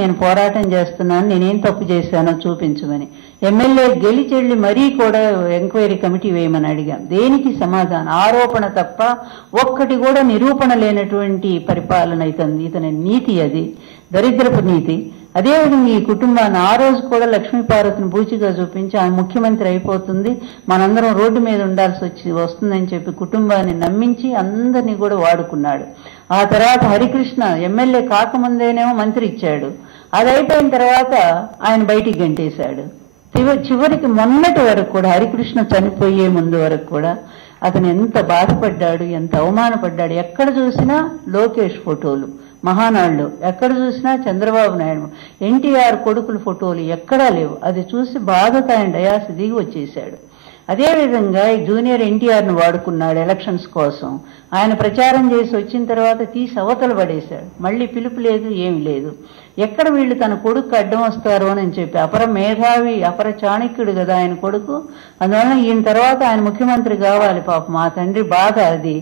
నేను పోరాటం చేస్తున్నాను, నేనేం తప్పు చేశానో చూపించమని. ఎమ్మెల్యే గెలిచెళ్ళి మరీ కూడా ఎంక్వైరీ కమిటీ వేయమని అడిగాం. దేనికి సమాధానం? ఆరోపణ తప్ప ఒక్కటి కూడా నిరూపణ లేనటువంటి పరిపాలన ఇతని నీతి, అది దరిద్రపు నీతి. అదేవిధంగా ఈ కుటుంబాన్ని ఆ రోజు కూడా లక్ష్మీపార్వతిని బూచిగా చూపించి ఆమె ముఖ్యమంత్రి అయిపోతుంది, మనందరం రోడ్డు మీద ఉండాల్సి వస్తుందని చెప్పి కుటుంబాన్ని నమ్మించి అందరినీ కూడా వాడుకున్నాడు. ఆ తర్వాత హరికృష్ణ ఎమ్మెల్యే కాకముందేనేమో మంత్రి ఇచ్చాడు, అది అయిపోయిన తర్వాత ఆయన బయటికి గంటేశాడు. చివరికి మొన్నటి వరకు కూడా హరికృష్ణ చనిపోయే ముందు వరకు కూడా అతను ఎంత బాధపడ్డాడు, ఎంత అవమానపడ్డాడు. ఎక్కడ చూసినా లోకేష్ ఫోటోలు, మహానాడులో ఎక్కడ చూసినా చంద్రబాబు నాయుడు, ఎన్టీఆర్ కొడుకుల ఫోటోలు ఎక్కడా లేవు. అది చూసి బాధతో ఆయన డయాస్ దిగి వచ్చేశాడు. అదేవిధంగా జూనియర్ ఎన్టీఆర్ను వాడుకున్నాడు ఎలక్షన్స్ కోసం. ఆయన ప్రచారం చేసి వచ్చిన తర్వాత తీసి అవతల పడేశాడు. మళ్ళీ పిలుపు లేదు, ఏమి లేదు. ఎక్కడ వీళ్ళు తన కొడుకు అడ్డం వస్తారో అని చెప్పి, అపర మేధావి, అపర చాణక్యుడు కదా ఆయన కొడుకు, అందువలన ఈయన తర్వాత ఆయన ముఖ్యమంత్రి కావాలి. పాపం మా తండ్రి బాధ అది.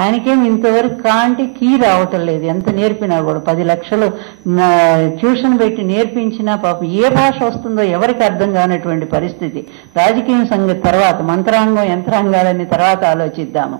ఆయనకేం ఇంతవరకు కాంటే కీ రావటం లేదు. ఎంత నేర్పినా కూడా 10 లక్షలు ట్యూషన్ పెట్టి నేర్పించినా పాపం ఏ భాష వస్తుందో ఎవరికి అర్థం కానటువంటి పరిస్థితి. రాజకీయం సంగతి తర్వాత, మంత్రాంగం యంత్రాంగాలన్నీ తర్వాత ఆలోచిద్దాము.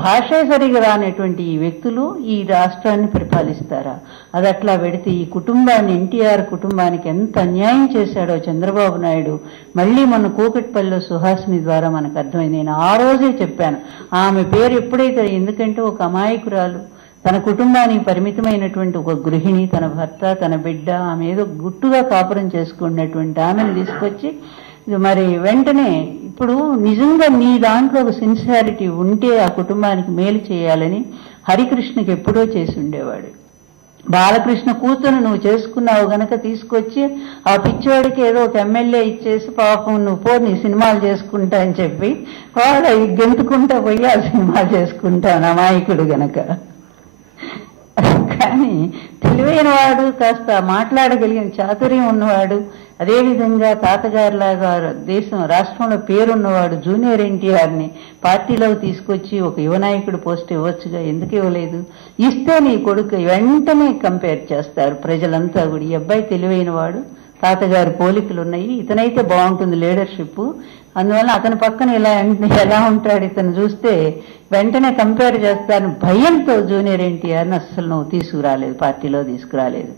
భాషే సరిగా రానటువంటి ఈ వ్యక్తులు ఈ రాష్ట్రాన్ని పరిపాలిస్తారా? అది అట్లా పెడితే ఈ కుటుంబాన్ని, ఎన్టీఆర్ కుటుంబానికి ఎంత అన్యాయం చేశాడో చంద్రబాబు నాయుడు మళ్ళీ మన కూకట్పల్లిలో సుహాసిని ద్వారా మనకు అర్థమైంది. నేను ఆ రోజే చెప్పాను, ఆమె పేరు ఎప్పుడైతే, ఎందుకంటే ఒక అమాయకురాలు, తన కుటుంబానికి పరిమితమైనటువంటి ఒక గృహిణి, తన భర్త, తన బిడ్డ, ఆమె ఏదో గుట్టుగా కాపురం చేసుకున్నటువంటి ఆమెను తీసుకొచ్చి మరి వెంటనే ఇప్పుడు నిజంగా నీ దాంట్లో ఒక సిన్సియారిటీ ఉంటే ఆ కుటుంబానికి మేలు చేయాలని హరికృష్ణకి ఎప్పుడో చేసి ఉండేవాడు. బాలకృష్ణ కూతురు నువ్వు చేసుకున్నావు గనక తీసుకొచ్చి ఆ పిచ్చోడికి ఏదో ఒక ఎమ్మెల్యే ఇచ్చేసి పాపం నువ్వు పో నీ సినిమాలు చేసుకుంటా అని చెప్పి వాడు గెంతుకుంటా పోయి ఆ సినిమాలు చేసుకుంటాను అమాయకుడు గనక. కానీ తెలివైన వాడు, కాస్త మాట్లాడగలిగిన చాతుర్యం ఉన్నవాడు, అదేవిధంగా తాతగారిలాగా రాష్ట్రంలో పేరున్నవాడు జూనియర్ ఎన్టీఆర్ని పార్టీలోకి తీసుకొచ్చి ఒక యువనాయకుడు పోస్ట్ ఇవ్వచ్చుగా, ఎందుకు ఇవ్వలేదు? ఇస్తే నీ కొడుకు వెంటనే కంపేర్ చేస్తారు ప్రజలంతా కూడా. ఈ అబ్బాయి తెలివైన వాడు, తాతగారి పోలికలు ఉన్నాయి, ఇతనైతే బాగుంటుంది లీడర్షిప్, అందువల్ల అతని పక్కన ఎలా ఉంటాడు ఇతను చూస్తే వెంటనే కంపేర్ చేస్తాను భయంతో జూనియర్ ఎన్టీఆర్ని అస్సలు నువ్వు తీసుకురాలేదు, పార్టీలో తీసుకురాలేదు.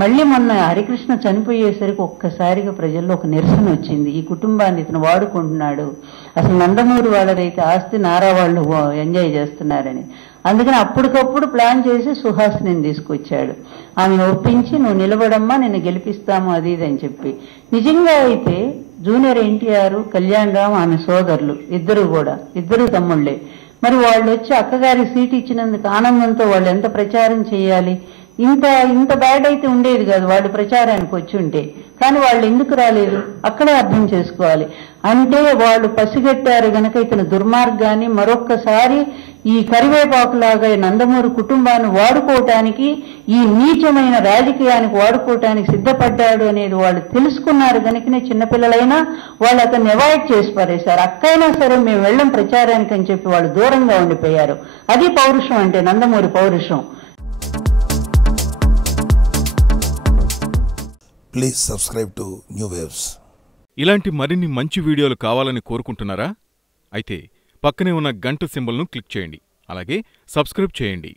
మళ్ళీ మొన్న హరికృష్ణ చనిపోయేసరికి ఒక్కసారిగా ప్రజల్లో ఒక నిరసన వచ్చింది, ఈ కుటుంబాన్ని ఇతను వాడుకుంటున్నాడు, అసలు నందమూరి వాళ్ళదైతే ఆస్తి నారా వాళ్ళు ఎంజాయ్ చేస్తున్నారని. అందుకని అప్పటికప్పుడు ప్లాన్ చేసి సుహాసిని తీసుకొచ్చాడు. ఆమెను ఒప్పించి నువ్వు నిలబడమ్మా, నిన్ను గెలిపిస్తాము అది ఇది అని చెప్పి. నిజంగా అయితే జూనియర్ ఎన్టీఆర్, కళ్యాణ్ రామ్ ఆమె సోదరులు ఇద్దరు తమ్ముళ్లే. మరి వాళ్ళు వచ్చి అక్కగారి సీట్ ఇచ్చినందుకు ఆనందంతో వాళ్ళు ఎంత ప్రచారం చేయాలి? ఇంత బ్యాడ్ అయితే ఉండేది కాదు వాళ్ళు ప్రచారానికి వచ్చి ఉంటే. కానీ వాళ్ళు ఎందుకు రాలేదు అక్కడే అర్థం చేసుకోవాలి. అంటే వాళ్ళు పసిగట్టారు గనక ఇతను దుర్మార్గాన్ని మరొక్కసారి ఈ కరివేపాకులాగా నందమూరి కుటుంబాన్ని వాడుకోవటానికి, ఈ నీచమైన రాజకీయానికి వాడుకోవటానికి సిద్ధపడ్డాడు అనేది వాళ్ళు తెలుసుకున్నారు కనుకనే చిన్నపిల్లలైనా వాళ్ళు అతన్ని అవాయిడ్ చేసి పారేశారు. అక్కైనా సరే మేము వెళ్ళం ప్రచారానికి అని చెప్పి వాళ్ళు దూరంగా ఉండిపోయారు. అది పౌరుషం అంటే, నందమూరి పౌరుషం. Please subscribe to new waves. ఇలాంటి మరిన్ని మంచి వీడియోలు కావాలని కోరుకుంటున్నారా? అయితే పక్కనే ఉన్న గంట సింబల్ను క్లిక్ చేయండి. అలాగే సబ్స్క్రైబ్ చేయండి.